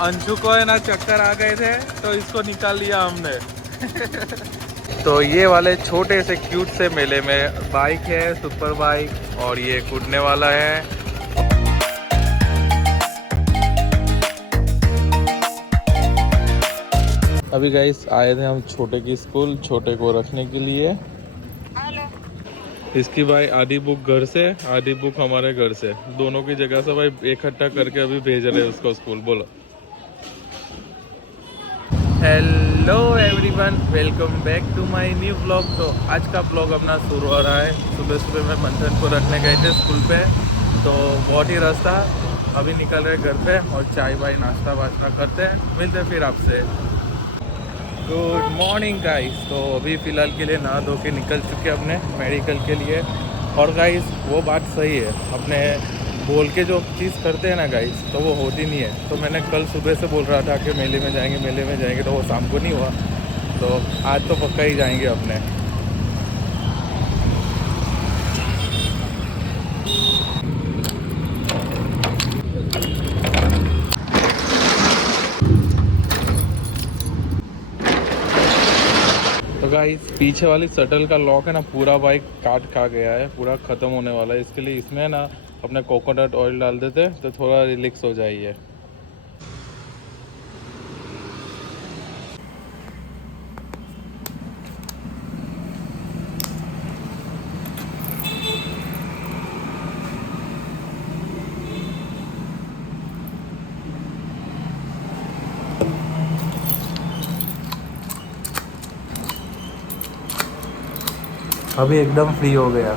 अंशु को है ना चक्कर आ गए थे तो इसको निकाल लिया हमने। तो ये वाले छोटे से क्यूट से मेले में बाइक है, सुपर बाइक, और ये कूदने वाला है। अभी गाइस आए थे हम छोटे की स्कूल, छोटे को रखने के लिए। इसकी भाई आधी बुक घर से, आधी बुक हमारे घर से, दोनों की जगह से भाई इकट्ठा करके अभी भेज रहे हैं उसको स्कूल। बोलो hello everyone, welcome back to my new vlog. तो आज का व्लॉग अपना शुरू हो रहा है। सुबह सुबह मैं मंथन को रखने गए थे स्कूल पे, तो बहुत ही रास्ता। अभी निकल रहे घर पे और चाय वाय नाश्ता वास्ता करते हैं, मिलते फिर आपसे। Good morning guys. तो अभी फ़िलहाल के लिए नहा धो के निकल चुके अपने मेडिकल के लिए। और गाइस वो बात सही है, अपने बोल के जो चीज़ करते हैं ना गाइस, तो वो होती नहीं है। तो मैंने कल सुबह से बोल रहा था कि मेले में जाएंगे, मेले में जाएंगे, तो वो शाम को नहीं हुआ। तो आज तो पक्का ही जाएंगे अपने। तो गाइस पीछे वाली शटल का लॉक है ना, पूरा बाइक काट खा गया है, पूरा ख़त्म होने वाला है। इसके लिए इसमें ना अपने कोकोनट ऑयल डाल देते तो थोड़ा रिलैक्स हो जाइए। अभी एकदम फ्री हो गया।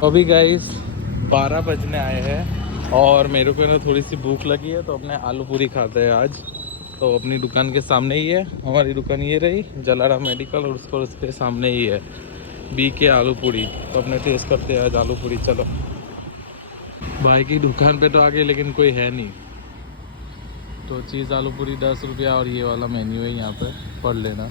अभी गाइस 12 बजने आए हैं और मेरे को ना थोड़ी सी भूख लगी है, तो अपने आलू पूरी खाते हैं आज। तो अपनी दुकान के सामने ही है, हमारी दुकान ये रही जलाराम मेडिकल, और उसके सामने ही है बी के आलू पूरी। तो अपने टेस्ट करते हैं आज आलू पूरी। चलो। भाई की दुकान पे तो आ गए लेकिन कोई है नहीं, तो चीज़ आलू पूरी 10 रुपया, और ये वाला मेन्यू है यहाँ पे, पढ़ लेना।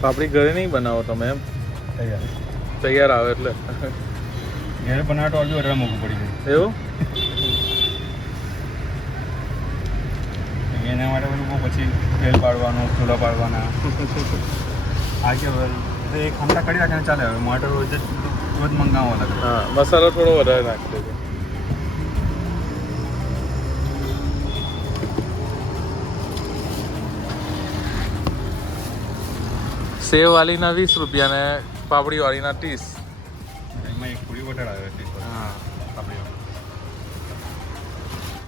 પાપડી ઘરે નહીં બનાવો તમે એમ? તૈયાર આવે એટલે ઘરે બનાવે તો હજુ વધારે મોંઘું પડી જાય એવું? એના માટે બધું પછી તેલ પાડવાનું, ચૂલા પાડવાના આ કે એક હમણાં કરી રાખીને ચાલે. હવે માટે રોજ મંગાવવા લાગે. હા, મસાલો થોડો વધારે નાખી દેજો. સેવ વાલીના 20 रुपया ને પાપડી વાળીના 30. એમાં એક પૂરી વધારે આવે છે. हाँ પાપડી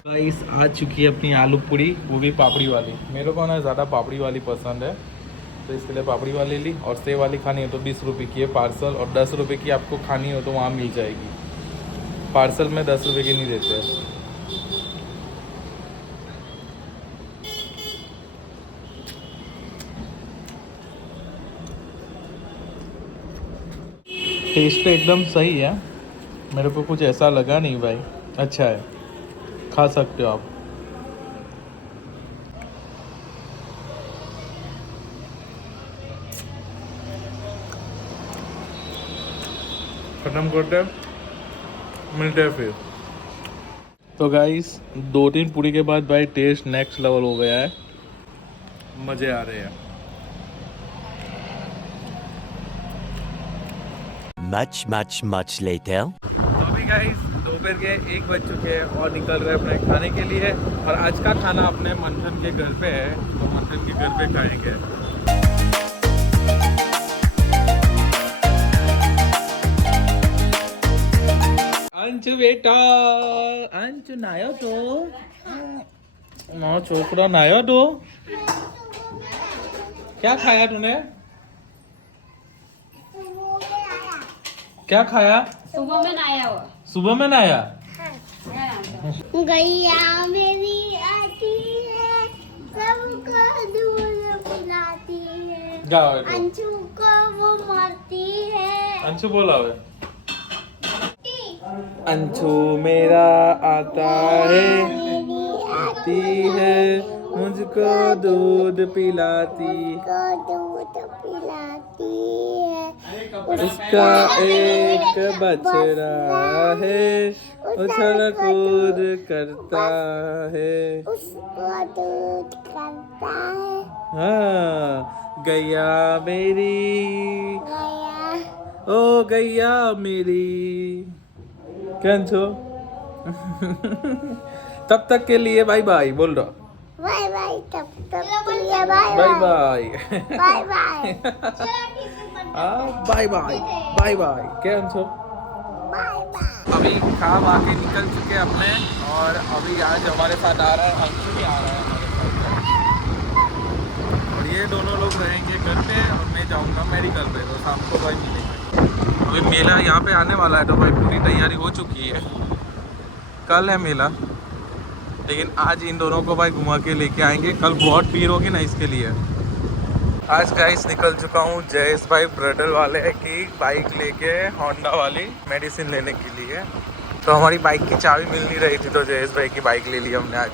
गाइस आ चुकी है अपनी आलू पूरी, वो भी पापड़ी वाली। मेरे को ना ज़्यादा पापड़ी वाली पसंद है, तो इसके लिए पापड़ी वाली ली। और सेव वाली खानी है तो 20 रुपये की है पार्सल, और 10 रुपये की आपको खानी हो तो वहाँ मिल जाएगी। पार्सल में 10 रुपये की नहीं देते। टेस्ट तो एकदम सही है, मेरे को कुछ ऐसा लगा नहीं भाई, अच्छा है, खा सकते हो आप। खत्म करते हैं, मिलते हैं फिर। तो गाइस 2-3 पूरी के बाद भाई टेस्ट नेक्स्ट लेवल हो गया है, मज़े आ रहे हैं। Much later. तो अभी गाइस दोपहर के 1 बज चुके हैं और निकल रहे अपने खाने के लिए। और आज का खाना अपने मंथन के घर पे है, तो मंथन के घर पे खाएंगे। अंशु बेटा, अंशु नायो तो माँ छोकरा नायो तो क्या खाया तूने? क्या खाया? सुबह में नहाया हुआ। सुबह में नहाया? गैया मेरी आती है, सबको दूध पिलाती है, गाओ बेटा। अंशु को वो मारती है। अंशु बोला हुआ अंशु मेरा आता है, आती है, मुझको दूध पिलाती है, उसका एक बछड़ा है, उछल कूद करता है, उसको दूध करता है। हाँ गैया मेरी, गैया ओ गैया मेरी। क्या अंशु? तब तक के लिए बाय बाय बोल रहा। बाय बाय, तब तक के लिए bye bye bye bye bye bye bye bye bye bye. क्या अंशु? Bye bye. अभी खा वा के निकल चुके हैं अपने, और अभी आज हमारे साथ आ रहा है अंशु भी आ रहा है हमारे साथ। और ये दोनों लोग रहेंगे घर पे और मैं जाऊंगा मेडिकल पे, तो शाम को भाई मिलेंगे। अभी मेला यहाँ पे आने वाला है, तो भाई पूरी तैयारी हो चुकी है। कल है मेला, लेकिन आज इन दोनों को भाई घुमा के लेके आएंगे। कल बहुत भीड़ होगी ना, इसके लिए। आज गाइस निकल चुका हूँ जयेश भाई ब्रडल वाले की बाइक लेके, होंडा वाली, मेडिसिन लेने के लिए। तो हमारी बाइक की चाबी मिल नहीं रही थी, तो जयेश भाई की बाइक ले ली हमने आज।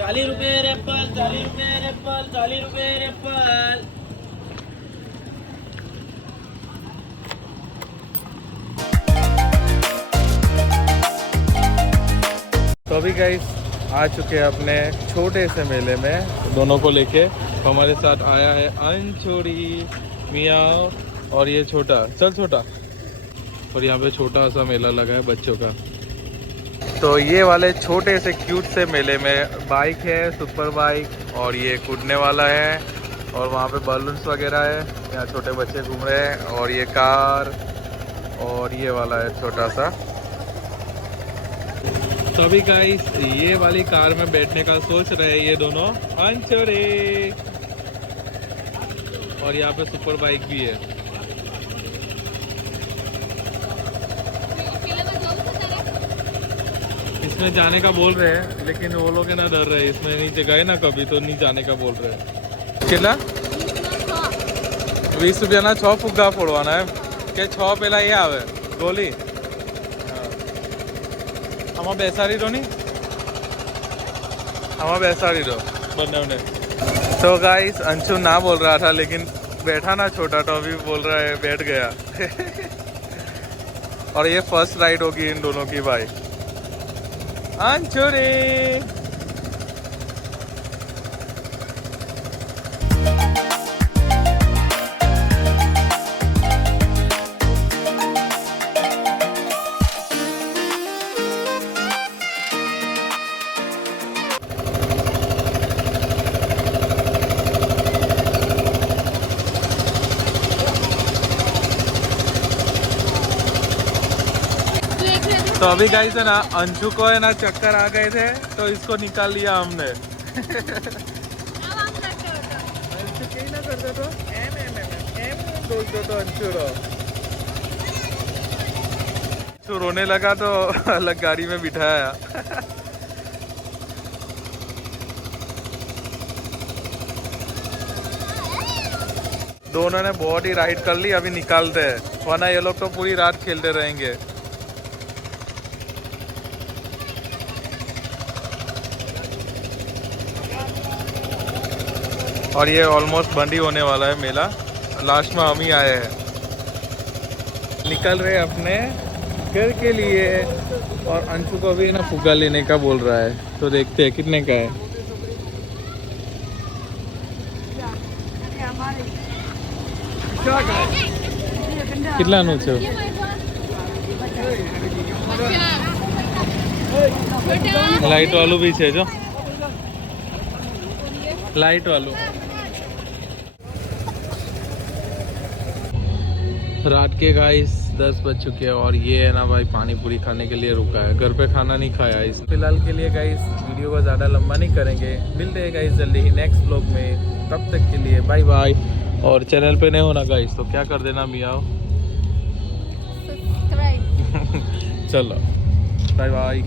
40 रुपये एप्पल, 40 रुपये एप्पल, 40 रुपये एप्पल। तो अभी गाइस आ चुके हैं अपने छोटे से मेले में, दोनों को लेके। तो हमारे साथ आया है अंशुरी, मियाओ और ये छोटा, चल छोटा। और यहाँ पे छोटा सा मेला लगा है बच्चों का। तो ये वाले छोटे से क्यूट से मेले में बाइक है, सुपर बाइक, और ये कूदने वाला है, और वहाँ पे बलून्स वगैरह है, यहाँ छोटे बच्चे घूम रहे हैं, और ये कार, और ये वाला है छोटा सा। तो अभी गाइस ये वाली कार में बैठने का सोच रहे हैं ये दोनों अंशुरी। और यहाँ पे सुपर बाइक भी है। इसमें जाने का बोल रहे हैं, लेकिन वो लोग है ना डर रहे हैं, इसमें नीचे गए ना कभी, तो नहीं जाने का बोल रहे हैं। कितना 20 रुपया ना 6 फुग्गा फोड़वाना है के 6 पहला ये आवे गोली। हम बेसारी रहो नहीं, हम बेसारी रहो बनने उन्हें। तो गाइस अंशु ना बोल रहा था, लेकिन बैठा ना छोटा, तो अभी बोल रहा है बैठ गया। और ये फर्स्ट राइड होगी इन दोनों की भाई। अंशुरी तो अभी गाइस है ना, अंशु को है ना चक्कर आ गए थे, तो इसको निकाल लिया हमने। अंशु कहीं ना करते तो बोलते तो अंशु रोने लगा, तो अलग गाड़ी में बिठाया। दोनों ने बहुत ही राइड कर ली, अभी निकालते हैं, वरना ये लोग तो पूरी रात खेलते रहेंगे। और ये ऑलमोस्ट बंद ही होने वाला है मेला, लास्ट में हम ही आए हैं। निकल रहे अपने घर के लिए, और अंशु को भी ना फुग्गा लेने का बोल रहा है, तो देखते हैं कितने का है। કેટલાનું છે લાઇટ વાળું બી છે જો लाइट वालों रात के गाइस 10 बज चुके हैं और ये है ना भाई पानी पूरी खाने के लिए रुका है। घर पे खाना नहीं खाया इस फिलहाल के लिए गाइस वीडियो को ज़्यादा लंबा नहीं करेंगे। मिलते हैं गाइस जल्दी ही नेक्स्ट व्लॉग में। तब तक के लिए बाय बाय। और चैनल पे नए होना गाइस तो क्या कर देना मियाओ सब्सक्राइब चलो बाय बाय।